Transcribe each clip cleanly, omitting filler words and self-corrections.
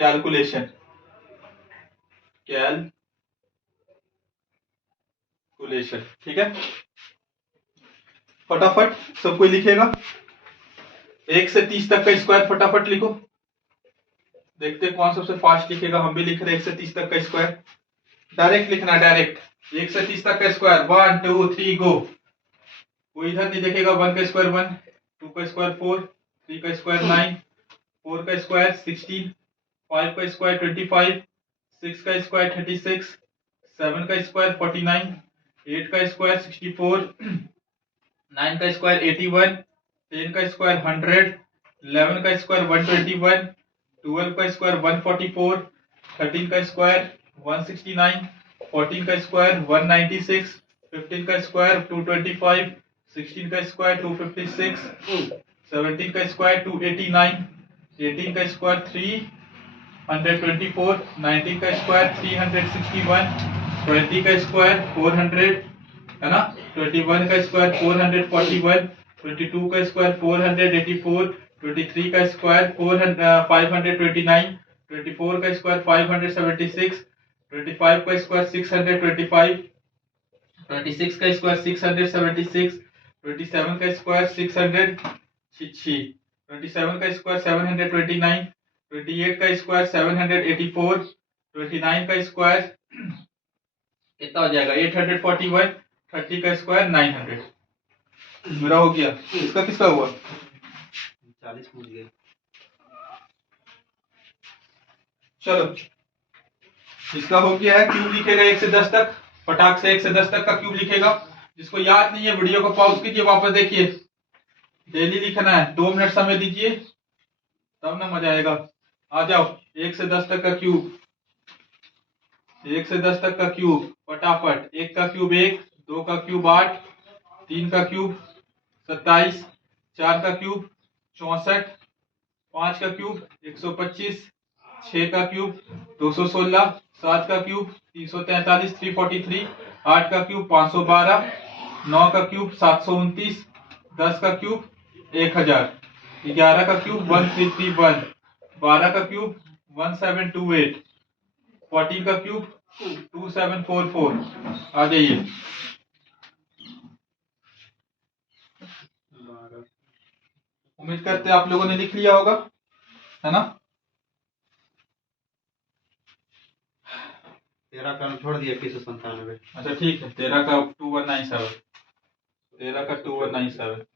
Calculation, calculation. ठीक है, फटाफट सब कोई लिखेगा। 1 से 30 तक का स्क्वायर फटाफट लिखो, देखते हैं कौन सबसे फास्ट लिखेगा। हम भी लिख रहे हैं 1 से 30 तक का स्क्वायर। डायरेक्ट लिखना, डायरेक्ट 1 से 30 तक का स्क्वायर। 1 2 3 गो। कोई इधर नहीं देखेगा। 1 का स्क्वायर 1, 2 का स्क्वायर 4, 3 का स्क्वायर 9, 4 का स्क्वायर 16, 5 का स्क्वायर 25, 6 का स्क्वायर 36, 7 का स्क्वायर 49, 8 का स्क्वायर 64, 9 का स्क्वायर 81, 10 का स्क्वायर 100, 11 का स्क्वायर 121, 12 का स्क्वायर 144, 13 का स्क्वायर 169, 14 का स्क्वायर 196, 15 का स्क्वायर 225, 16 का स्क्वायर 256, 17 का स्क्वायर 289, 18 का स्क्वायर 324, 19 का स्क्वायर 361, 20 का स्क्वायर 400 है ना, 21 का स्क्वायर 441, 22 का स्क्वायर 484, 23 का स्क्वायर 529, 24 का स्क्वायर 576, 25 का स्क्वायर 625, 26 का स्क्वायर 676, 27 का स्क्वायर 600, 27 का स्क्वायर 729, 28 का स्क्वायर 784, 29 का स्क्वायर कितना हो जाएगा 841, 30 का स्क्वायर 900। मेरा हो गया, इसका किसका हुआ 40 पूछ गए। चलो, इसका हो गया है। क्यूब लिखेगा 1 से 10 तक, फटाक से 1 से 10 तक का क्यूब लिखेगा। जिसको याद नहीं है वीडियो को पॉज कीजिए, वापस देखिए। डेली लिखना है, 2 मिनट समय दीजिए तब ना मजा आएगा। आ जाओ, 1 से 10 तक का क्यूब, 1 से 10 तक का क्यूब फटाफट। 1 का क्यूब 1, 2 का क्यूब 8, 3 का क्यूब 27, 4 का क्यूब 64, 5 का क्यूब 125, 6 का क्यूब 216, 7 का क्यूब 343, 343, 8 का क्यूब 512, 9 का क्यूब 729, 10 का क्यूब 1000, 11 का क्यूब 1331, 12 का क्यूब 1728, 14 का क्यूब 2744। आ जाइए। उम्मीद करते हैं आप लोगों ने लिख लिया होगा, है ना। 13 का छोड़ दिया 2197। अच्छा ठीक है, 13 का 2197, 13 का 2197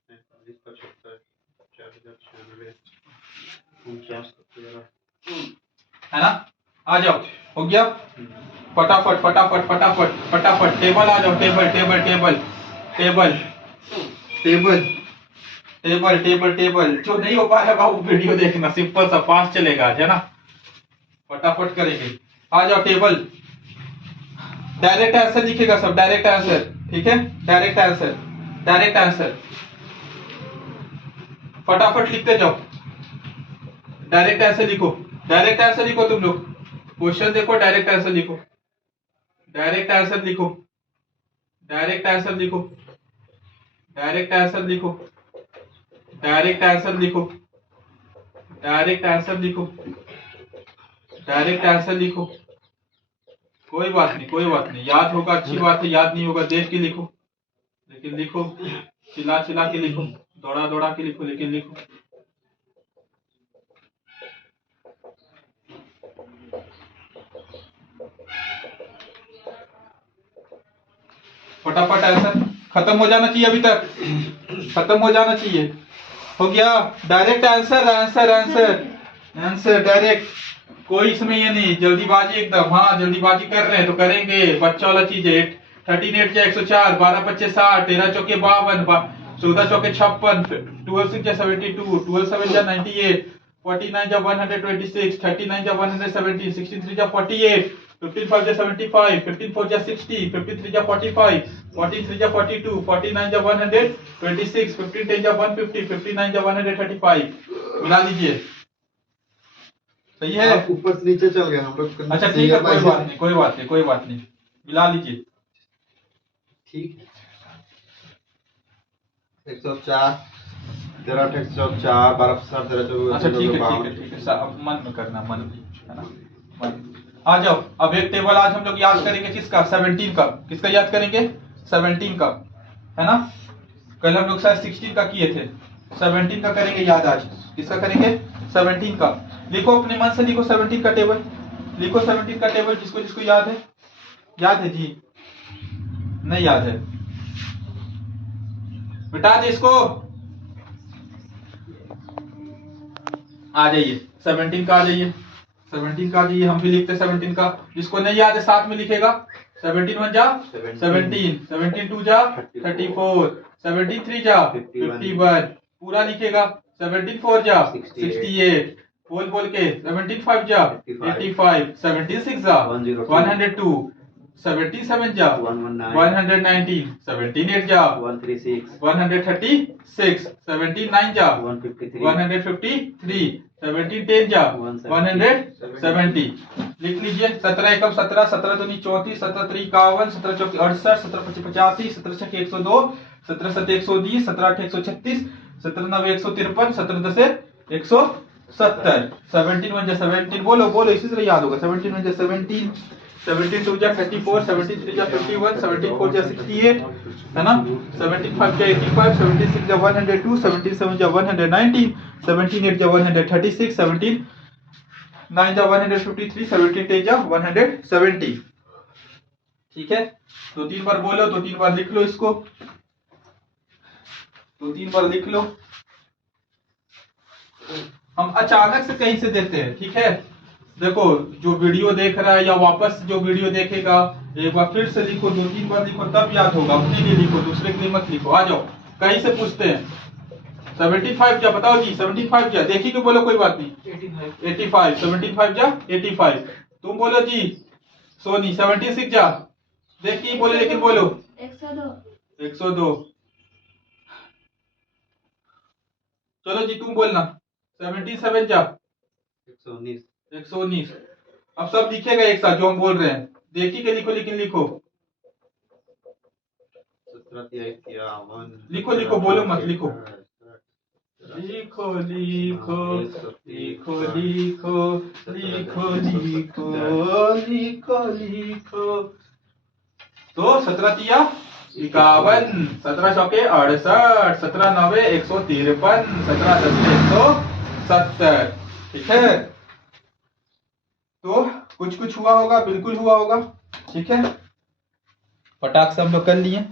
है ना। आ जाओ, हो गया। फटाफट फटाफट फटाफट फटाफट टेबल आ जाओ। Table table table table table table table table. जो नहीं हो पाएगा बाबू वीडियो देखना, सिंपल सा फास्ट चलेगा आज, है ना। फटाफट करेंगे। आ जाओ टेबल। डायरेक्ट आंसर लिखेगा सब, डायरेक्ट आंसर। ठीक है, डायरेक्ट आंसर, डायरेक्ट आंसर फटाफट लिखते जाओ। डायरेक्ट आंसर लिखो, डायरेक्ट आंसर लिखो। तुम लोग क्वेश्चन देखो, डायरेक्ट आंसर लिखो, डायरेक्ट आंसर लिखो, डायरेक्ट आंसर लिखो, डायरेक्ट आंसर लिखो, डायरेक्ट आंसर लिखो, डायरेक्ट आंसर लिखो, डायरेक्ट आंसर लिखो। कोई बात नहीं, कोई बात नहीं, याद होगा अच्छी बात है, याद नहीं होगा देख के लिखो, लेकिन लिखो। चिल्ला चिल्ला के लिखो, दौड़ा दौड़ा के लिखो, लेकिन लिखो। फटाफट आंसर खत्म हो जाना चाहिए, अभी तक खत्म हो जाना चाहिए। हो गया, direct answer, answer answer answer direct. कोई इसमें ये नहीं जल्दीबाजी एकदम। हाँ जल्दीबाजी कर रहे हैं तो करेंगे, बच्चा वाला चीज है। 13 8 जा 104, 12 25 60, 13 चौके 52, 14 चौके 56, 12 6 जा 72, 12 7 जा 98, 49 जा 126, 39 जा 117, 16 3 जा 48, 15 5 जा 75, 15 4 जा 60, 53 जा 45, 14 3 जा 42, 49 जा 126, 15 10 जा 150, 59 जा 135। मिला लीजिए, सही है। ऊपर से नीचे चल गए हम लोग। अच्छा ठीक है, कोई बात नहीं, कोई बात नहीं, कोई बात नहीं, मिला लीजिए। ठीक है, 104, 13 8 4 12 7 13 14 अच्छा ठीक है ठीक है अब मन में करना, मन में, है ना, मन। आ जाओ, अब एक टेबल आज हम लोग याद करेंगे किसका, 17 का। किसका याद करेंगे, 17 का, है ना। कल हम लोग शायद 16 का किए थे, 17 का करेंगे याद आज। किसका करेंगे, 17 का। लिखो अपने मन से, लिखो 17 का टेबल, लिखो 17 का टेबल, जिसको जिसको याद है। याद है जी, नहीं याद है, मिटा दे इसको। आ जाइए 17 का, आ जाइए 17 का, आ जाइए। हम भी लिखते 17 का, जिसको नहीं याद है साथ में लिखेगा। 17 1 जा 17, 17 2 जा 34, 17 3 जा 51, पूरा लिखेगा। 17 4 जा 68, बोल बोल के। 17 5 जा 85, 17 6 जा 102, 17 7 जा 119, 17 8 जा 136 136, 17 9 जा 153, 17 10 जा 170। लिख लीजिए। 17 एकम 17, 17 दूनी 34, 17 3 51, 17 चौकी 68, 17 पच्चीस 85, 17 छक्के 102, 17 7 120, 17 8 136, 17 9 153, 17 10 170। 17 1 जा 17, बोलो बोलो, इसी तरह याद होगा। 17 1 जा 17, 17 2 जा 34, 17 3 जा 51, 17 4 जा 68, है ना। 17 5 जा 85, 17 6 जा 102, 17 7 जा 119, 17 8 जा 136, 17 9 जा 153, 17 10 जा 170। ठीक है, दो तीन बार बोलो, दो तीन बार लिख लो इसको, दो तीन बार लिख लो। हम अचानक से कहीं से देते हैं, ठीक है। देखो, जो वीडियो देख रहा है या वापस जो वीडियो देखेगा, एक बार फिर से लिखो, दो तीन बार लिखो, तब याद होगा। अपने लिए लिखो, दूसरे के लिए मत लिखो। आ जाओ, कहीं से पूछते हैं। 75 जा, बताओ जी 75 जा, देखी क्यों, बोलो कोई बात नहीं। 85, 75 जा 85, तुम बोलो जी सोनी। 76 जा, देखी बोले, लेकिन बोलो 102। चलो जी तुम बोलना। 77 जा 119 119। अब सब लिखेगा एक साथ जो हम बोल रहे हैं, देखी के लिखो, लेकिन लिखो, 17 लिखो लिखो, बोलो मत, लिखो लिखो लिखो लिखो लिखो लिखो लिखो लिखो लिखो। तो 17 तिया 51, 17 चौके 68, 17 नवे 153, 17 10 170। ठीक है, तो कुछ कुछ हुआ होगा, बिल्कुल हुआ होगा। ठीक है, फटाक से हम लोग कर लिए।